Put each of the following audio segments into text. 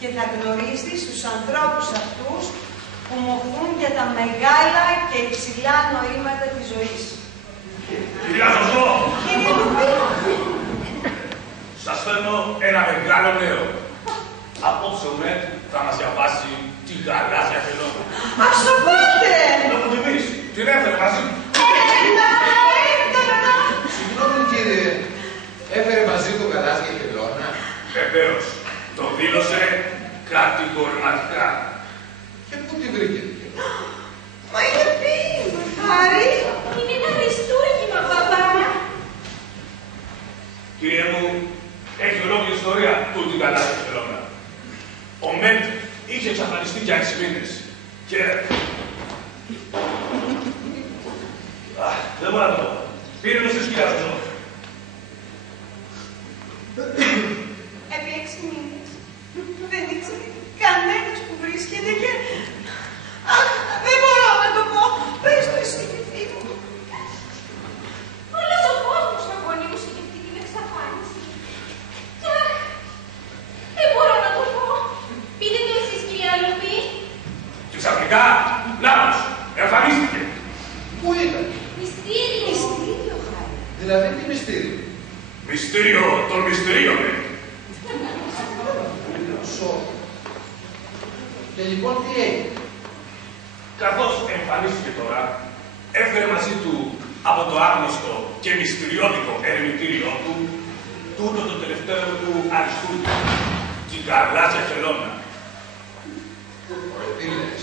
και θα γνωρίσεις τους ανθρώπους αυτούς που μοχθούν για τα μεγάλα και υψηλά νοήματα της ζωής. Κυρία Ζωζό! Κύριε Λουπί! Σας φέρνω ένα μεγάλο νέο. Απόψε ο ΜΕΤ θα μας διαβάσει τη γαλάζια χελώνα. Ας το πάτε! Λόγω τιμής, την έφερε μαζί του. Συγγνώμη κύριε, έφερε μαζί του γαλάζια χελώνα. Βεβαίως, το δήλωσε κατηγορηματικά. Και πού τη βρήκε? Μα είναι πίνη, Μαχάρη! Είναι ένα χριστούγεννα, παπά! Κύριε μου, έχει ολόκληρη ιστορία του την γαλάζια χελώνα. Ο ΜΕΤ είχε εξαφανιστεί για 6 μήνες. Και... δεν μπορώ να το πω. Πήρε το στις κυρία Ζωζό. Επί 6 μήνες. Δεν ήξερε κανένας που βρίσκεται και... Αχ, δεν μπορώ να το πω. Πες το εσύ, παιδί μου. Όλος ο κόσμος αγωνίωσε για αυτή την εξαφάνιση. Αχ, δεν μπορώ να το πω. Πείτε το εσείς, κυρία Λουπί. Και ξαφνικά, λάθος, εμφανίστηκε. Πού ήταν? Μυστήριο. Μυστήριο, Χάρη. Δηλαδή τι μυστήριο? Μυστήριο των μυστηρίων, Σώμα. Και λοιπόν τι έγινε? Καθώς εμφανίστηκε τώρα, έφερε μαζί του από το άγνωστο και μυστηριώδικο ερεμητήριό του τούτο το τελευταίο του αριστούργημα, την γαλάζια χελώνα. Τι λες?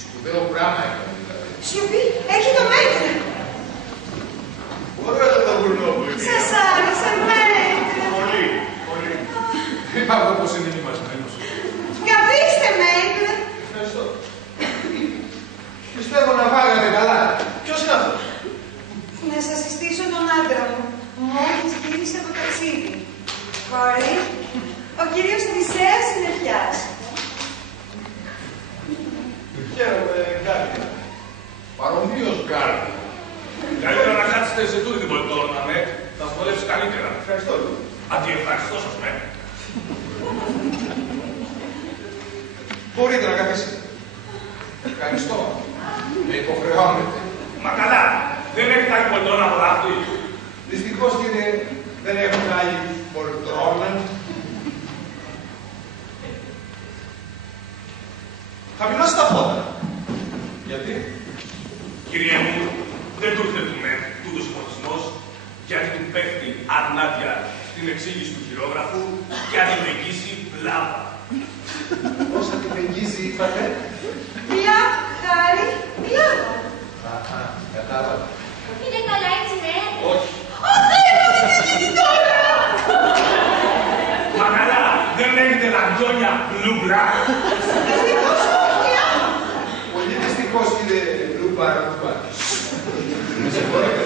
Σπουδαίο πράγμα έκανε δηλαδή. Σιωπή, έχει το μέτρο. Ωραίο το γουρνόπουλο. Σας άρεσε, μέτρο. Πολύ, πολύ. Είπαμε πως είναι ενημασμένος. Καθίστε, μέτρο. Ευχαριστώ. Πιστεύω να φάγατε καλά. Ποιος είναι αυτός? Να σας συστήσω τον άντρα μου. Μόλις γύρισε από ταξίδι. Κόρη, ο κύριος Θησέας Συννεφιάς. Χαίρομαι, Γκάρδια. Παρομοίως Γκάρδια. Καλύτερα να κάτσετε σε τούτη την πολυτόρνα, με, θα σας βολέψει καλύτερα. Ευχαριστώ. Αντιευχαριστώ σας, με. Μπορείτε να καθίσετε. Ευχαριστώ. Με υποχρεώνετε. Μα καλά, δεν έχετε άλλη πολυτόρνα από αυτή. Δυστυχώς κύριε, δεν έχουμε άλλη πολυτρόνα. Χαμηλώστε τα φώτα. Γιατί? Κύριε μου, δεν του ήρθε του ΜΕΤ τούτος ο φωτισμός, γιατί του πέφτει ανάδεια στην εξήγηση του χειρόγραφου και αν την εγγύσει βλάβα. Πώς θα την εγγύσει, είπατε? Πλάβα, Χάρη, πλάβα. Αχα, κατάλαβα. Είναι καλά έτσι, ναι. Όχι. Μα καλά, δεν λέγεται λαντζόνια μπλούμπλα. Πολύ δυστυχώς κύριε Λούμπα. Με συγχωρείτε.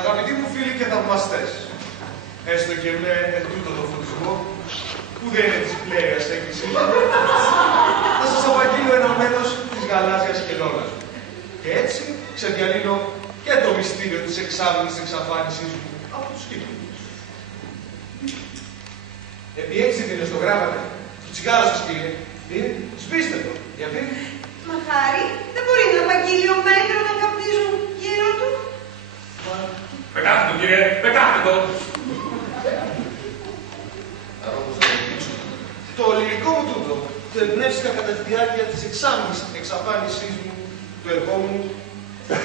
Αγαπητοί μου φίλοι και θαυμαστές, έστω και με τούτο το φωτισμό, που δεν είναι της πλέγας έκκλησης, θα σας απαγγείλω ένα μέρος της γαλάζιας χελώνας μου. Και έτσι ξεδιαλύνω και το μυστήριο της εξάμηνης εξαφάνισής μου από τους κύκλους. Επί 6 μήνες το γράμματε. Το τσιγάρο σας, κύριε. Σβήστε το. Γιατί? Μα Χάρη, δεν μπορεί να απαγγείλει ο μέτρο να καπνίζουν γύρω του. Πετάχτε το, κύριε, πετάχτε το. Το λυρικό μου τούτο το εμπνεύστηκα κατά τη διάρκεια της εξάμηνης εξαφάνισής μου του ερχόμου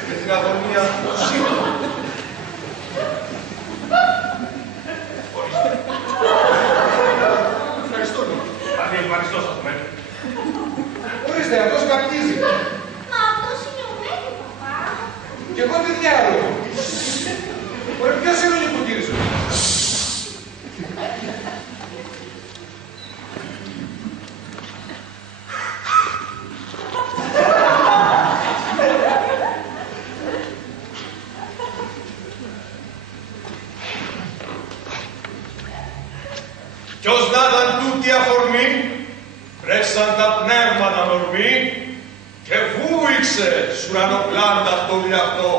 με την αγωνία του σύντομα. Ευχαριστώ. Ευχαριστώ σας, με. Ορίστε, αυτός καπνίζει. Μα αυτός είναι ο Μέτρη, παπά. Και εγώ τι διάλογο. Ωραία, ποιος είναι ο νοικοκύρης σου? Ποιος να ήταν τούτη αφορμή, πρέσαν τα πνεύματα μορμή και βούηξε σ' ουρανοπλάντα το λιαυτό,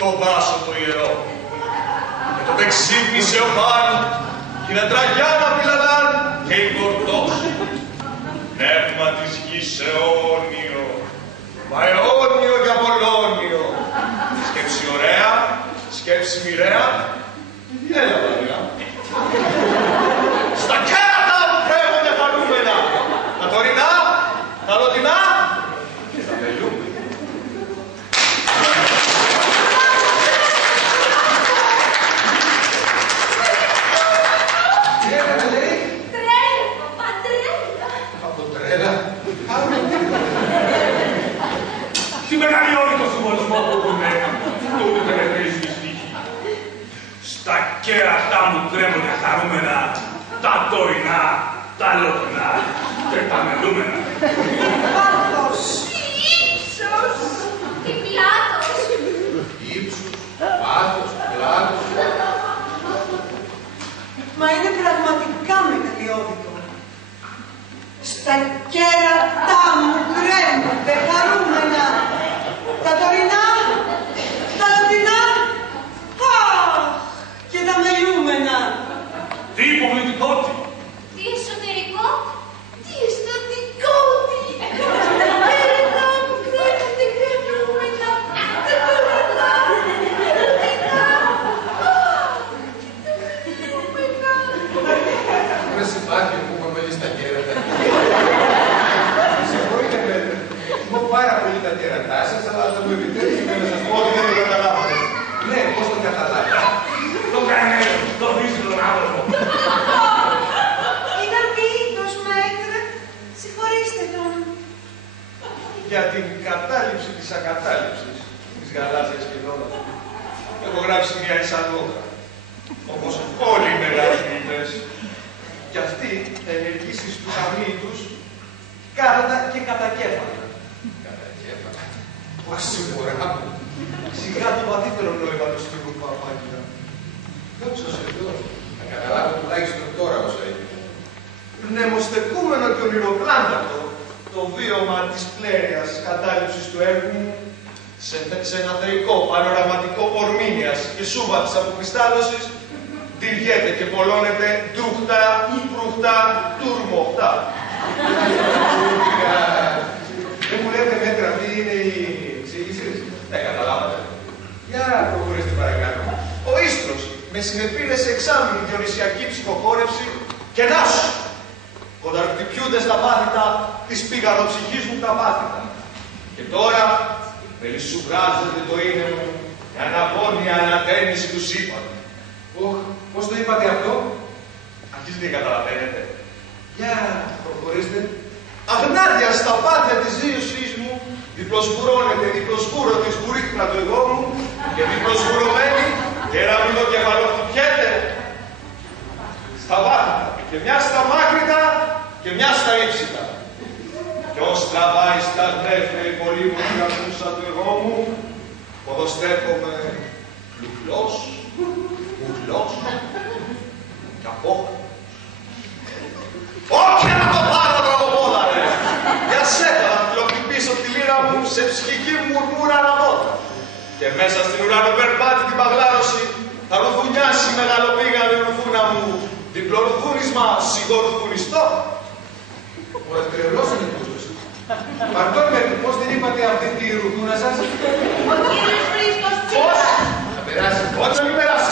το βάσο το ιερό. Και το τότε ξύπνησε ο Παν, κι είναι τραγιάνα πιλαλάν και η κορτός. Πνεύμα της γης αιώνιο, μα αιώνιο για Πολώνιο. Σκέψη ωραία, σκέψη μοιραία, έλα βέβαια. Στα κέρατα τρέχονται χαρούμενα, τα τωρινά, τα λωτινά και τα μελούμενα. Τι έκανε, λέει? Τρέλα, παπά, τρέλα. Από τρέλα. Τι μεγαλειώδη συμβολισμό που έχουμε τούτου τελευταίου στη στίχη. Στα κέρατά μου τρέμονται χαρούμενα τα τωρινά, τα λωτινά και τα μελούμενα. Πάθος. Ύψος. Τι πλάτος. Ύψους, πάθος, πλάτος. Μα είναι πραγματικά μεγαλειώδικο. Στα κέρατά μου κρέμονται χαρούμενα τα τωρινά, τα λατινά, αχ, και τα μελούμενα. Τι υποβλητικότη! Τι εσωτερικό. Τι αισθητικό. Τι. Στα κέρατά μου κρέμονται χαρούμενα τα τωρινά, τα λατινά, αχ, και τα μελούμενα. Είναι συμπάθειο που έχουμε μέλη στα κέρατα. Συγχωρείτε με, έχω πάρα πολύ τα κέρατά σας, αλλά θα μου επιτρέψετε να σας πω ότι δεν το καταλάβατε. Ναι, πώς το καταλάβατε? Το καημένο, το βρίσκει τον άνθρωπο. Είναι αρκείτος, μέτρε. Συγχωρήστε τον. Για την κατάληψη της ακατάληψης της γαλάζιας κοινώνας. Έχω γράψει μια εισαγώγα. Όπως όλοι οι μεγάλοι ποιητές. Κι αυτοί θα ενεργήσει στους αμύητους κάθετα και κατακέφαλα. Κατακέφαλα. Πώς σίγουρα μου. Σιγά το βαθύτερο νόημα του στίχου του Παπάγγελα. Δόξα σε εδώ. Θα καταλάβω τουλάχιστον τώρα όσα έγινε. Μνημοστεκούμενο και ονειροκλάντατο το βίωμα της πλέρειας κατάληψης του έργου μου σε ένα θεϊκό πανοραματικό ορμήνιας και σούβα της αποκριστάλλωσης τυριέται και πολλώνεται τρούχτα ή προύχτα τουρμοχτά. Δεν μου λέτε μέτρα τι είναι η εξήγηση. Δεν καταλάβατε. Για προχωρήστε παρακάτω. Ο Ίστρος με συνεπήρε σε εξάμηνη διονυσιακή ψυχοκόρευση και να σου! Κονταρκτυπιούνται στα μάθητα της πηγανοψυχής μου τα μάθητα. Και τώρα περισουβράζεται το είναι μου η αναγώνια ανατένιση του σύμπαντο. Πώς το είπατε αυτό? Αρχίζετε και καταλαβαίνετε. Για προχωρήστε. Αγνάδια στα πάθια της ζήσης μου διπλοσβουρώνεται, διπλοσβούρο της βουρίχνα το εγώ μου και διπλοσβουρωμένη κεραμίδο κεφαλοχτυπιέται στα βάθητα και μια στα μάκρυτα και μια στα ύψητα. Κι ως τραβάει στα νέφια η πολύμορφη ακούσα του εγώ μου ποδοστέκομαι λουκλός, ουρλός και απόχρονος. Όχι να το πάρω τροποπόδαρε! Για σέτα να φιλοχτυπήσω τη λύρα μου σε ψυχική μουρμούρα αναμότα. Και μέσα στην ουρανοπερπάτη την παγλάρωση θα ρουθουνιάσει η μεγαλοπήγανη ρουθούνα μου διπλορουθούνισμα σιγορουθουνιστό. Ο τρελός είναι τούτος. Παρτών με του, πώς δεν είπατε αυτή τη ρουθούνα σας? Ο κύριος Χρήστος Θα περάσει. Όχι, μην περάσει.